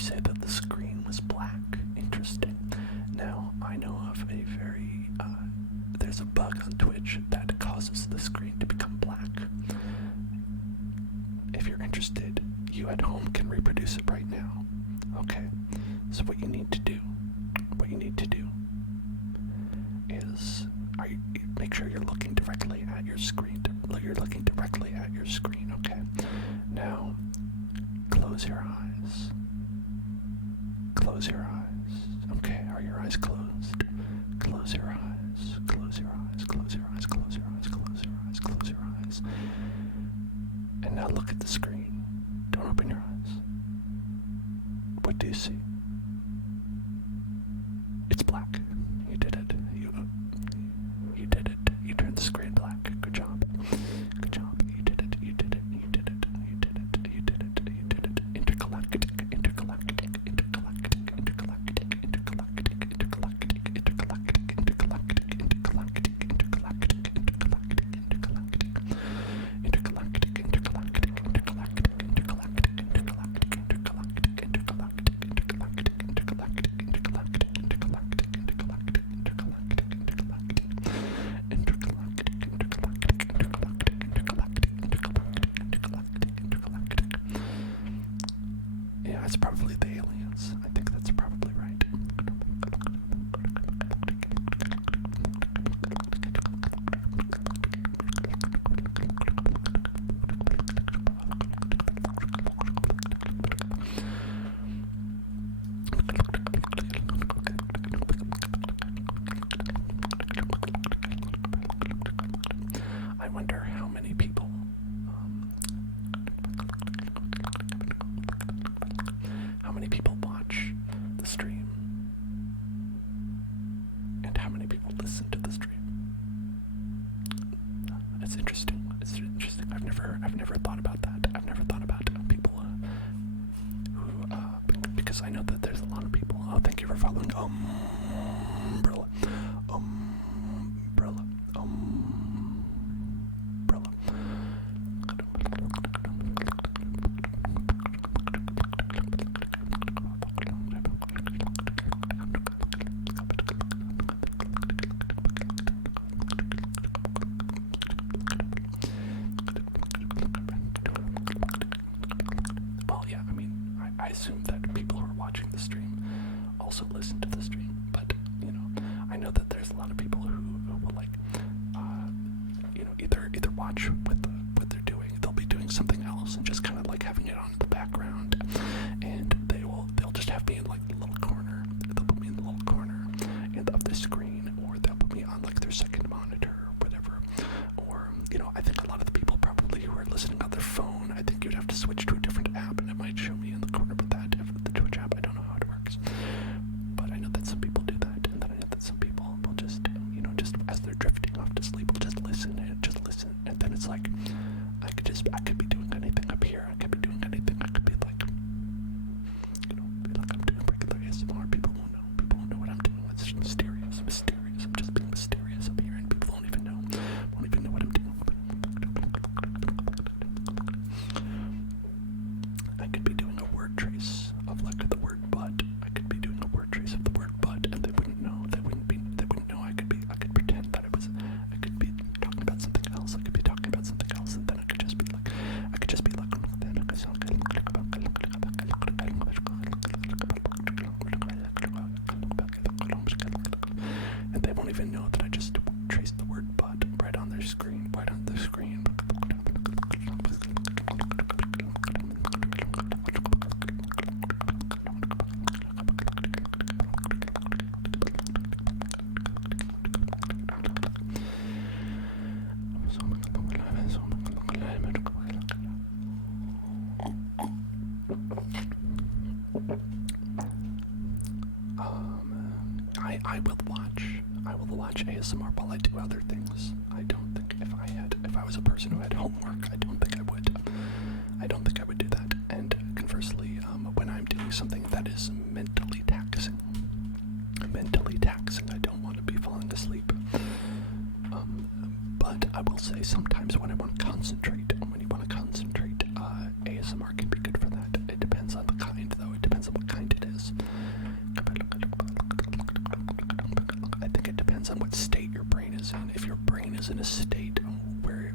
say that the screen was black. Interesting. Now, I know of a very, there's a bug on Twitch that causes the screen to become black. If you're interested, you at home can reproduce it right now. Okay, so what you need to do is, make sure you're looking directly at your screen. You're looking directly at your screen, okay? Now, close your eyes. Close your eyes. Okay, are your eyes closed? Close your eyes. Close your eyes. Close your eyes. Close your eyes. Close your eyes. Close your eyes. And now look at the screen. Don't open your eyes. What do you see? It's black. You did it. You did it. You turned the screen black. Good job. Good job. You did it. You did it. You did it. You did it. You did it. You did it. Intergalactic. Intergalactic. Intergalactic. Intergalactic. Intergalactic. Intergalactic. Intergalactic. Intergalactic. Intergalactic. Intergalactic. Intergalactic. Intergalactic. Intergalactic. Intergalactic. Intergalactic. Intergalactic. Yeah, it's probably the aliens. I think that's probably right. I wonder how many people watch the stream and how many people listen to the stream. It's interesting. It's interesting. I've never thought about that. I've never thought about people who because I know that there's a lot of people. Oh, thank you for following. Umbrella. Umbrella. Umbrella. Well, yeah, I mean, I assume that people who are watching the stream also listen to the stream, but, you know, I know that there's a lot of people who will, like, you know, either watch what they're doing, they'll be doing something else and just kind of, like, having it on in the background, and they'll just have me in, like, the little corner, they'll put me in the little corner of the screen, or they'll put me on, like, their second monitor, or whatever, or, you know, I think a lot of the people probably who are listening on their phone, I think you'd have to switch to a different app, and it might show me in the corner, but that, the Twitch app, I don't know how it works, but I know that some people do that, and then I know that some people will just, you know, just as they're drifting off to sleep, will just listen, and then it's like, I could be doing anything up here, I could be doing anything, I could be like, you know, be like I'm doing regular ASMR, people won't know what I'm doing, it's just mysterious, I'm just being mysterious up here, and people won't even know what I'm doing. I could be doing a word trace of, like, the word butt, I could be doing a word trace of the word butt, and they wouldn't know, I could pretend that I could be talking about something else, and then I could just be like, and they won't even know that I just traced the word butt right on their screen, I will watch ASMR while I do other things. I don't think if I was a person who had homework, I don't think I would do that. And conversely, when I'm doing something that is mentally taxing, I don't want to be falling asleep. But I will say sometimes when I want to concentrate, ASMR can be good for that. It depends on the kind, though. It depends on what kind a state where,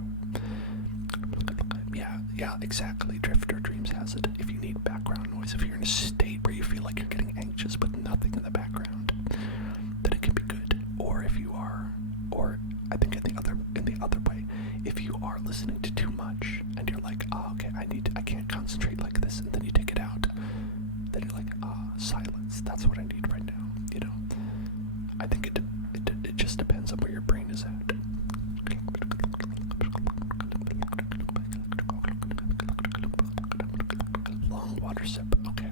yeah, exactly. Drifter Dreams has it. If you need background noise, if you're in a state where you feel like you're getting anxious with nothing in the background, then it can be good. Or if you are, or I think in the other way, if you are listening to too much and you're like, okay, I can't concentrate like this, and then you take it out, then you're like, silence. That's what I need right now. You know, I think it just depends on where your brain is at. Long water sip. Okay.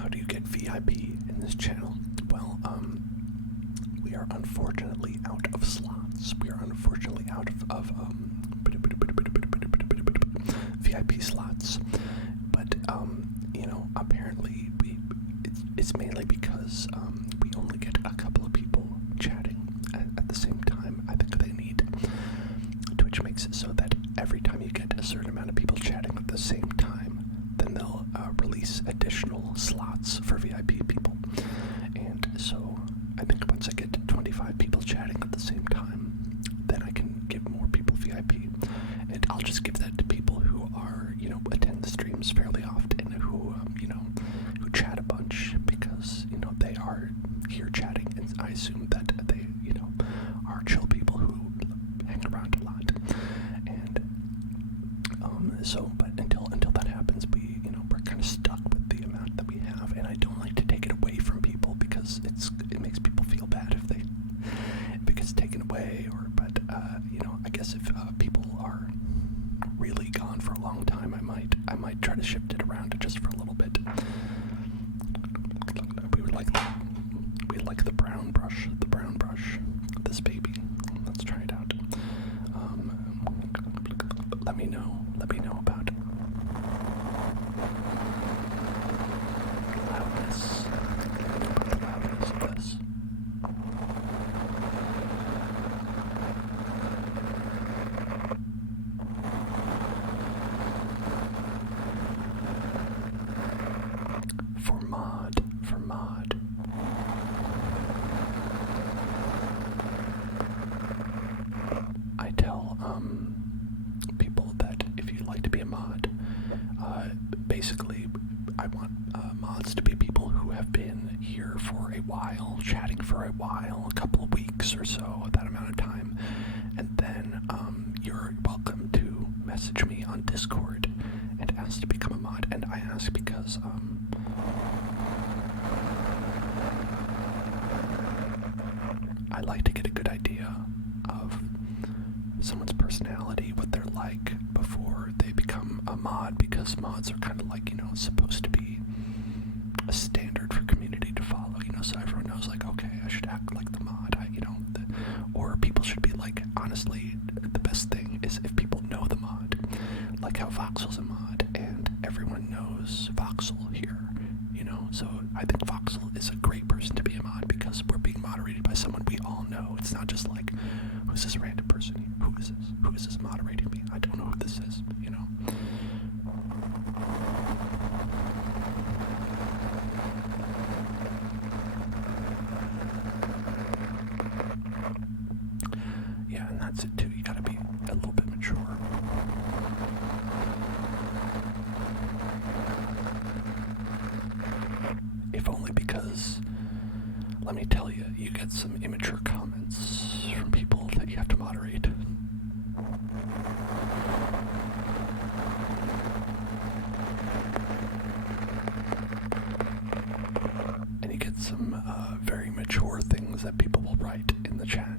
How do you get VIP in this channel? Well, we are unfortunately out of slots. We are unfortunately out of VIP slots. But you know, apparently it's mainly because we only get a couple of people chatting at the same time. I think they need Twitch makes it so that every time you get a certain amount of people chatting at the same time, then they'll release additional slots for VIP people. And so I think once I get 25 people chatting at the same time, then I can give more people VIP. And I'll just give that to people who are, you know, attend the streams fairly often, who, you know, who chat a bunch, because, you know, they are here chatting, and I assume that they, you know, are chill people who hang around a lot. And so, but until that happens, we're kind of stuck with the amount that we have, and I don't like to take it away from people because it makes people feel bad if it gets taken away. But you know, I guess if people are really gone for a long time, I might try to shift it around just for a little bit. We like the brown brush, this baby. Let's try it out. Let me know about loudness. About the loudness of this. For mod. I tell people that if you'd like to be a mod, basically I want mods to be people who have been here for a while, chatting for a while, a couple of weeks or so, that amount of time, and then you're welcome to message me on Discord and ask to become a mod. And I ask because I like to get a good idea of someone's personality, what they're like before they become a mod, because mods are kind of like, you know, supposed to be a standard for community to follow, you know, so everyone knows, like, okay, I should act like the mod, or people should be like, honestly, the best thing is if people know the mod, like how Voxel's a mod, and everyone knows Voxel here, you know, so I think Voxel is a great person to be a mod, because we're being moderated by someone we all know. It's not just like, who's this random person here? Who is this moderating me? I don't know who this is, you know. Yeah, and that's it too. You gotta be a little bit mature. If only because, let me tell you, you get some immature comments from people that you have to moderate. And you get some very mature things that people will write in the chat.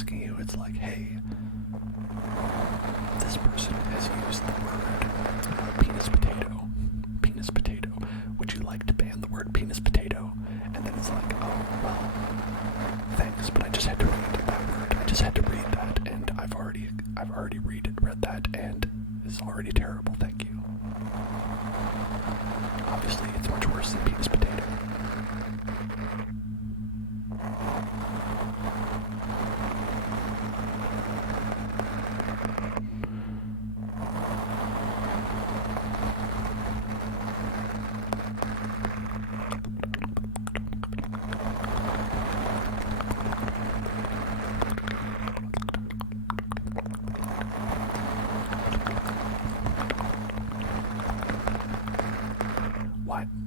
asking you. It's like, hey, this person has used the word penis potato. Penis potato. Would you like to ban the word penis potato? And then it's like, oh, well, thanks, but I just had to read that word. I just had to read that, and I've already read that, and it's already terrible. Thank you. Obviously, it's much worse than penis potato.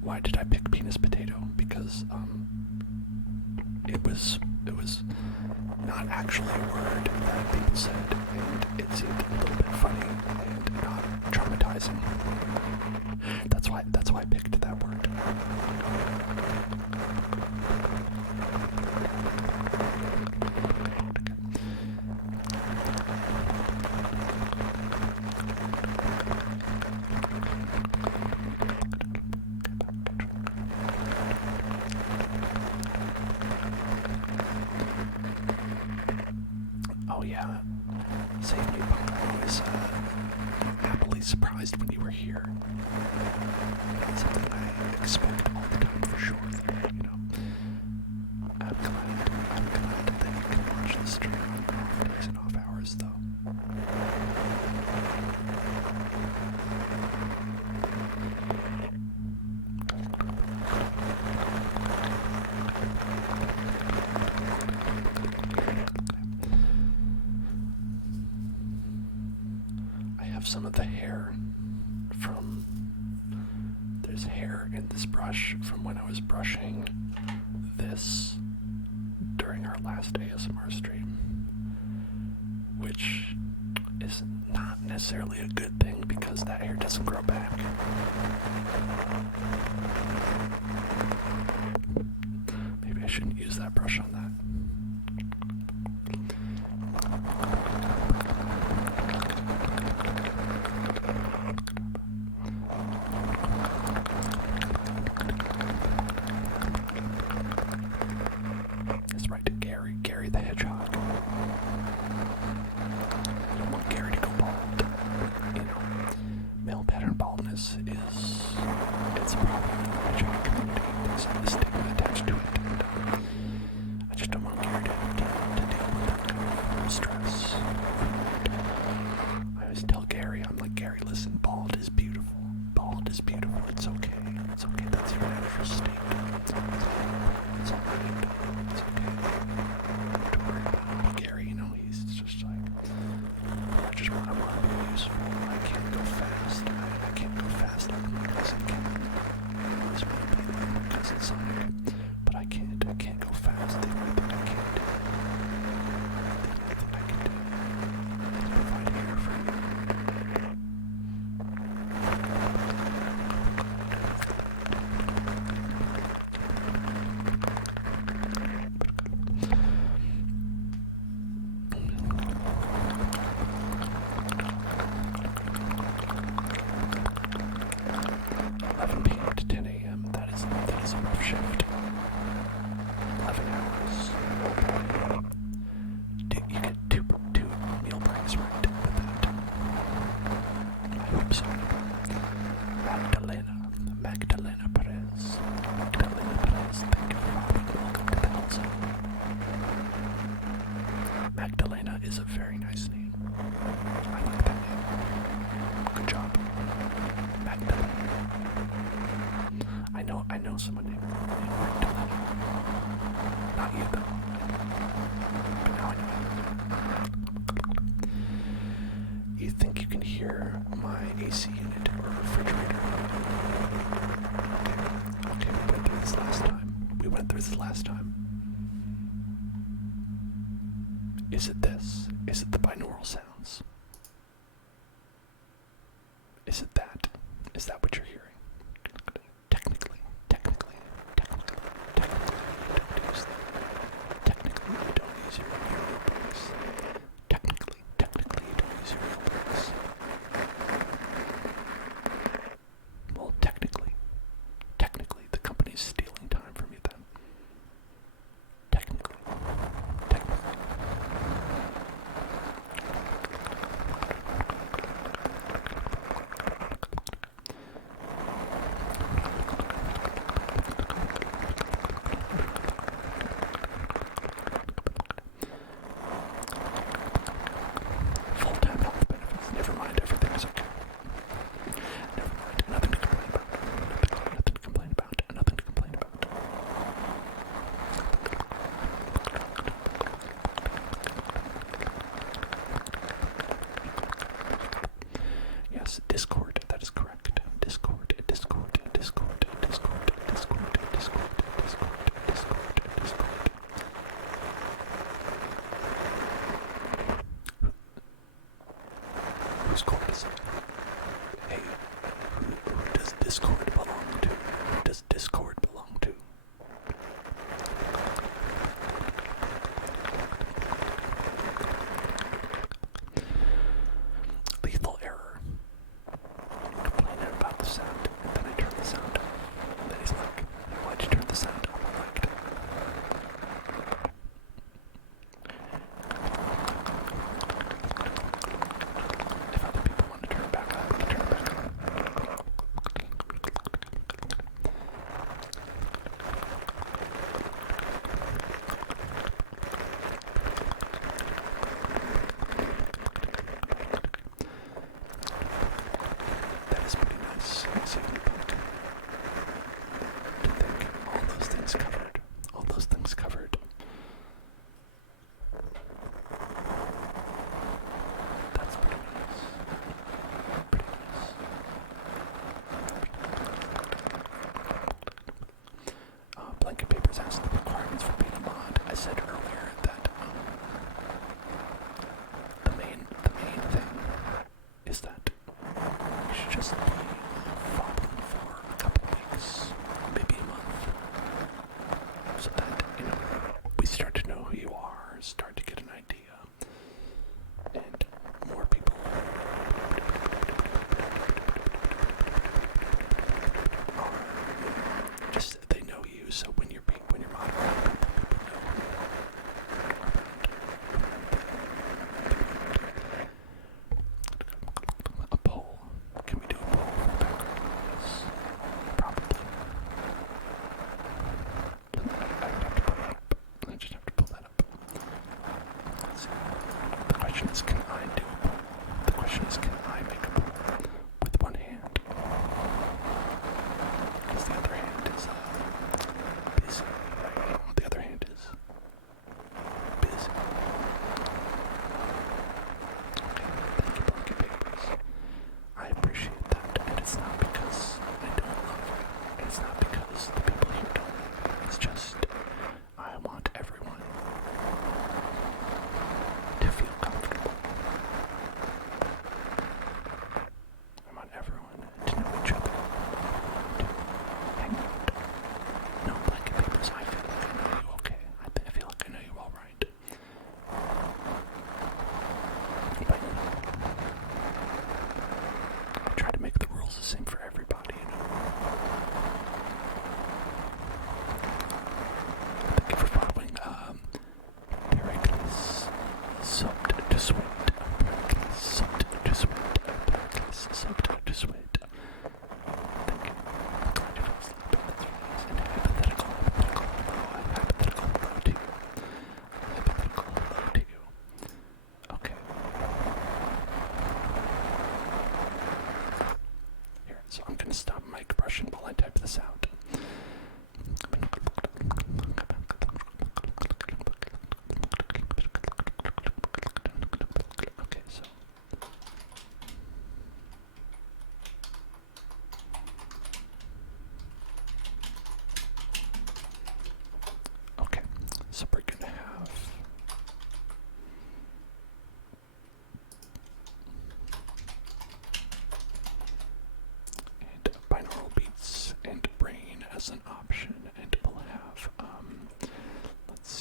Why did I pick penis potato? Because it was not actually a word that people said, and it seemed a little bit funny and not traumatizing. That's why I picked that word. Oh yeah, same me, I was happily surprised when you were here. It's something I expect all the time for sure, you know. I'm glad that you can watch the stream on off days and off hours though. Some of the hair from, there's hair in this brush from when I was brushing this during our last ASMR stream, which is not necessarily a good thing because that hair doesn't grow back. Maybe I shouldn't use that brush on that. Gary the Hedgehog. I don't want Gary to go bald. You know, male pattern baldness it's a problem in the hedgehog community. There's a stigma attached to it, and I just don't want Gary to deal with that kind of stress. I always tell Gary, I'm like, Gary, listen, bald is beautiful. Bald is beautiful. It's okay. It's okay. That's your natural state. It's alright. It's okay. Don't worry about it. Gary, you know, he's just like, I just want to be useful. I can't go fast. I can't go fast like my cousin can. I always want to be like my cousin Sonic, but I can't go fast. The only thing I can do is provide air for you. Magdalena is a very nice name. I like that name. Good job. Magdalena. I know someone named Magdalena. Not you though. But now I know. You think you can hear my AC unit or refrigerator? Okay, we went through this last time. Is it this? Is it the binaural sounds? Is it that? Is that what you're hearing? Technically, you don't use your earplugs.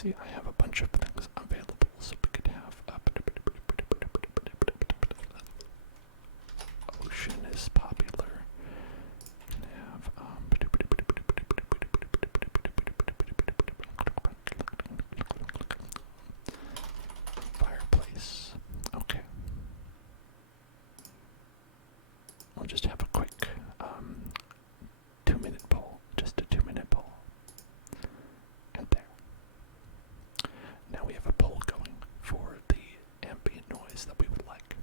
see, I have a bunch of things available, so we could have ocean is popular. And have fireplace. Okay. We'll just have a quick 2-minute poll. Just a 2-minute poll. And there. Now we have a poll going for the ambient noise that we would like.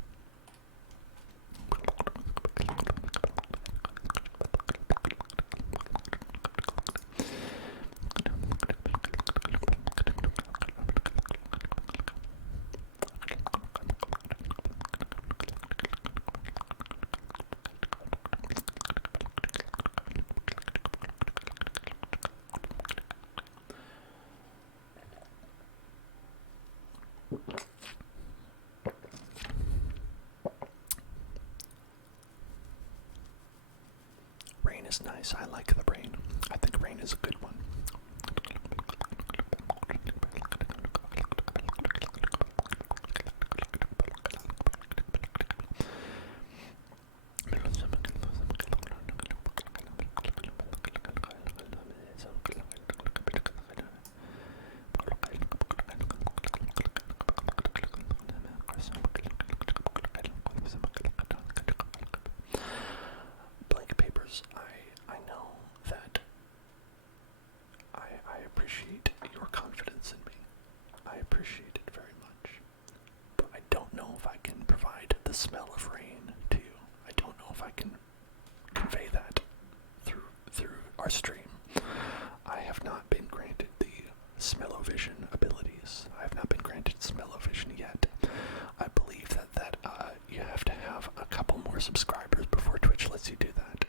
Rain is nice. I like the rain. I think rain is a good one. Blank papers. I know that I appreciate your confidence in me. I appreciate it very much. But I don't know if I can provide the smell of rain to you. I don't know if I can convey that through our stream. I have not been granted the smell-o-vision abilities. I have not been granted smell-o-vision yet. I believe that you have to have a couple more subscribers before Twitch lets you do that.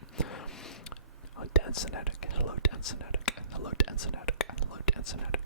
Oh, Dansonetic. Hello, Dansonetic. Hello, Dansonetic. Hello, Dansonetic.